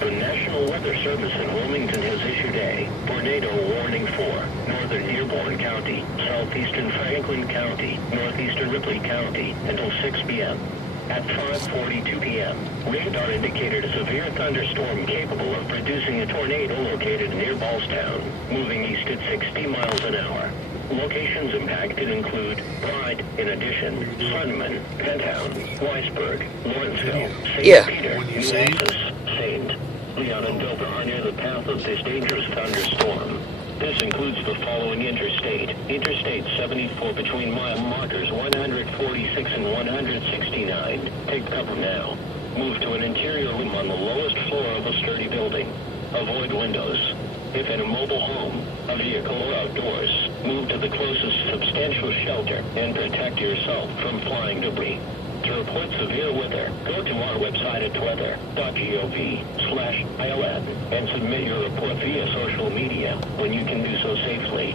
The National Weather Service in Wilmington has issued a tornado warning for northern Dearborn County, southeastern Franklin County, northeastern Ripley County until 6 p.m. At 5:42 p.m., radar indicated a severe thunderstorm capable of producing a tornado located near Ballstown, moving east at 60 miles an hour. Locations impacted include Pride, in addition, Sunman, Pentown, Weisburg, Lawrenceville, St. Peter, New Altus, St. Leon, and Dover are near the path of this dangerous thunderstorm. This includes the following interstate. Interstate 74 between mile markers 146 and 169. Take cover now. Move to an interior room on the lowest floor of a sturdy building. Avoid windows. If in a mobile home, a vehicle, or outdoors, move to the closest substantial shelter and protect yourself from flying debris. To report severe weather, go to our website at weather.gov/ILN and submit your report via social media when you can do so safely.